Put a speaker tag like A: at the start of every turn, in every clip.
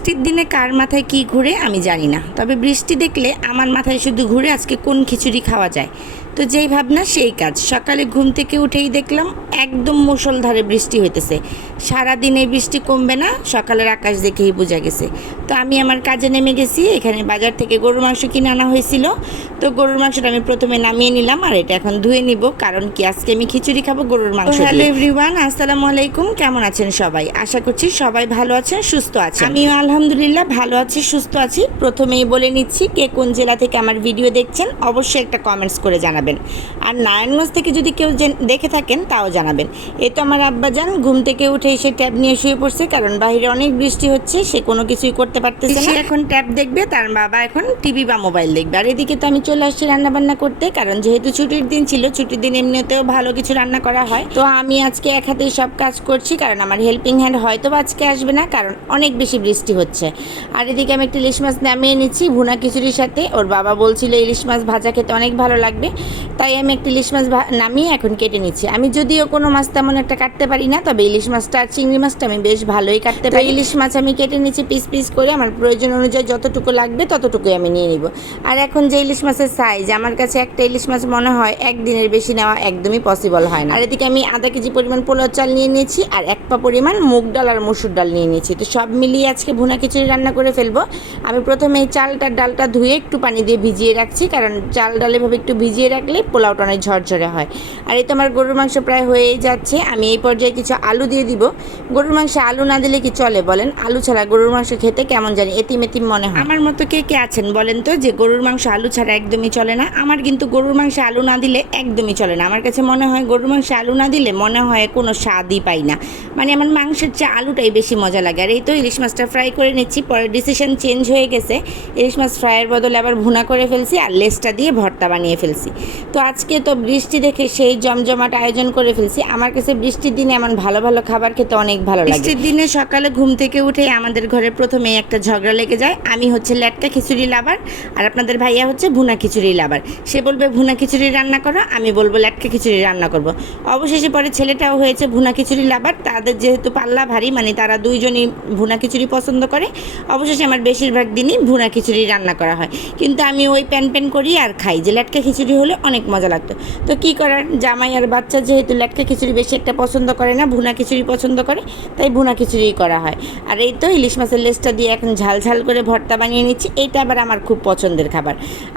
A: বৃষ্টির দিনে কার মাথায় কি ঘুরে আমি জানি না। তবে বৃষ্টি দেখলে আমার মাথায় শুধু ঘুরে আজকে কোন খিচুড়ি খাওয়া যায়। তো যেই ভাবনা সেই কাজ। সকালে ঘুম থেকে উঠেই দেখলাম একদম মুষলধারে বৃষ্টি হইতেছে। সারাদিন এই বৃষ্টি কমবে না সকালের আকাশ দেখেই বোঝা গেছে। তো আমি আমার কাজে নেমে গেছি এখানে বাজার থেকে গরুর মাংস কিনে আনা হয়েছিল। তো গরুর মাংসটা আমি প্রথমে নামিয়ে নিলাম আর এটা এখন ধুয়ে নিব কারণ কি আজকে আমি খিচুড়ি খাব গরুর মাংস হ্যালো এভরিওয়ান আসসালামু আলাইকুম কেমন আছেন সবাই? আশা করছি সবাই ভালো আছেন সুস্থ আছেন। আমিও আলহামদুলিল্লাহ ভালো আছি সুস্থ আছি। প্রথমেই বলে নিচ্ছি কে কোন জেলা থেকে আমার ভিডিও দেখছেন অবশ্যই একটা কমেন্টস করে জানাবেন। আর নারায়ণগঞ্জ থেকে যদি কেউ দেখে থাকেন, তাও জানাবেন। এ তো আমার আব্বা যান ঘুম থেকে উঠে এসে ট্যাব নিয়ে শুয়ে পড়ছে, কারণ বাইরে অনেক বৃষ্টি হচ্ছে, সে কোনো কিছুই করতে পারতেছে না। এখন ট্যাব দেখবে, তার বাবা এখন টিভি বা মোবাইল দেখবে। আর এদিকে তো আমি চলে আসছি রান্নাবান্না করতে, কারণ যেহেতু ছুটির দিন ছিল, ছুটির দিন এমনিতেও ভালো কিছু রান্না করা হয়। তো আমি আজকে এক হাতেই সব কাজ করছি, কারণ আমার হেল্পিং হ্যান্ড হয়তো আজকে আসবে না, কারণ অনেক বেশি বৃষ্টি হচ্ছে। আর এদিকে আমি একটা ইলিশ মাছ নামিয়ে নিচ্ছি, ভুনা খিচুড়ির সাথে। ওর বাবা বলছিল, ইলিশ মাছ ভাজা খেতে অনেক ভালো লাগবে। তাই আমি একটা ইলিশ মাছ ভা- নামিয়ে এখন কেটে নিচ্ছি। আমি যদিও কোনো মাছ তেমন একটা কাটতে পারি না তবে ইলিশ মাছটা আর চিংড়ি মাছটা আমি বেশ ভালোই কাটতে পারি। ইলিশ মাছ আমি কেটে নিচ্ছি পিস পিস করে আমার প্রয়োজন অনুযায়ী যতটুকু লাগবে ততটুকুই আমি নিয়ে নিব। আর এখন যে ইলিশ মাছের সাইজ আমার কাছে একটা ইলিশ মাছ মনে হয় একদিনের বেশি নেওয়া একদমই পসিবল হয় না। আর এদিকে আমি আধা কেজি পরিমাণ পোলাও চাল নিয়ে নিয়েছি আর এক পা পরিমাণ মুগ ডাল আর মসুর ডাল নিয়ে নিয়েছি। তো সব মিলিয়ে আজকে ভুনা খিচুড়ি রান্না করে ফেলব। আমি প্রথমে এই চালটা ডালটা ধুয়ে একটু পানি দিয়ে ভিজিয়ে রাখছি কারণ চাল ডাল এভাবে একটু ভিজিয়ে রাখলে পোলাওটা অনেক ঝরঝরে হয়। আর এই তো আমার গরুর মাংস প্রায় হয়েই যাচ্ছে। আমি এই পর্যায়ে কিছু আলু দিয়ে দিব। গরুর মাংসে আলু না দিলে কি চলে বলেন? আলু ছাড়া গরুর মাংস খেতে কেমন জানি এতিম এতিম মনে হয়। আমার মতো কে কে আছেন বলেন তো যে গরুর মাংস আলু ছাড়া একদমই চলে না? আমার কিন্তু গরুর মাংসে আলু না দিলে একদমই চলে না। আমার কাছে মনে হয় গরুর মাংসে আলু না দিলে মনে হয় কোনো স্বাদই পাই না। মানে আমার মাংসের চেয়ে আলুটাই বেশি মজা লাগে। আর এই তো ইলিশ মাছটা ফ্রাই করে নিচ্ছি। পরে ডিসিশন চেঞ্জ হয়ে গেছে। ইলিশ মাছ ফ্রাইয়ের বদলে আবার ভুনা করে ফেলছি আর লেসটা দিয়ে ভর্তা বানিয়ে ফেলছি। তো আজকে তো বৃষ্টি দেখে সেই জমজমাট আয়োজন করে ফেলছি। আমার কাছে বৃষ্টির দিনে এমন ভালো ভালো খাবার খেতে অনেক ভালো লাগে। বৃষ্টির দিনে সকালে ঘুম থেকে উঠে আমাদের ঘরে প্রথমেই একটা ঝগড়া লেগে যায়। আমি হচ্ছে ল্যাটকা খিচুড়ি লাভার আর আপনাদের ভাইয়া হচ্ছে ভুনা খিচুড়ি লাভার। সে বলবে, ভুনা খিচুড়ি রান্না করো, আমি বলব ল্যাটকা খিচুড়ি রান্না করব। অবশেষে পরে ছেলেটাও হয়েছে ভুনা খিচুড়ি লাভার। তাদের যেহেতু পাল্লা ভারী মানে তারা দুইজনই ভুনা খিচুড়ি পছন্দ করে, অবশেষে আমার বেশিরভাগ দিনই ভুনা খিচুড়ি রান্না করা হয়। কিন্তু আমি ওই প্যান প্যান করি আর খাই। যে ল্যাটকা খিচুড়ি হলে অনেক মজা লাগতো। তো কি করার? জামাই আর বাচ্চা যেহেতু ল্যাটকা খিচুড়ি বেশি একটা পছন্দ করে না ভুনা খিচুড়ি পছন্দ করে তাই ভুনা খিচুড়ি করা হয়। আর এই তো ইলিশ মাছের লেসটা দিয়ে এখন ঝাল ঝাল করে ভর্তা বানিয়ে নিচ্ছি এটা আবার আমার খুব পছন্দের খাবার।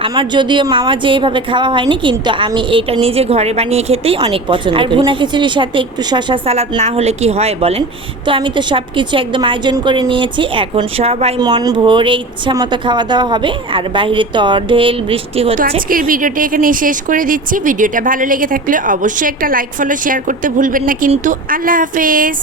A: আমার যদিও মামা যে এইভাবে খাওয়া হয়নি কিন্তু আমি এইটা নিজে ঘরে বানিয়ে খেতেই অনেক পছন্দ আর ভুনা খিচুড়ির সাথে একটু শশা সালাদ না হলে কি হয় বলেন? তো আমি তো সব কিছু একদম আয়োজন করে নিয়েছি এখন সবাই মন ভরে ইচ্ছা মতো খাওয়া দাওয়া হবে আর বাইরে তো অঢেল বৃষ্টি হচ্ছে। আজকের ভিডিওটা এখানে শেষ করে দিচ্ছি। ভিডিওটা ভালো লেগে থাকলে অবশ্যই একটা লাইক ফলো শেয়ার করতে ভুলবেন না কিন্তু। আল্লাহ হাফেজ।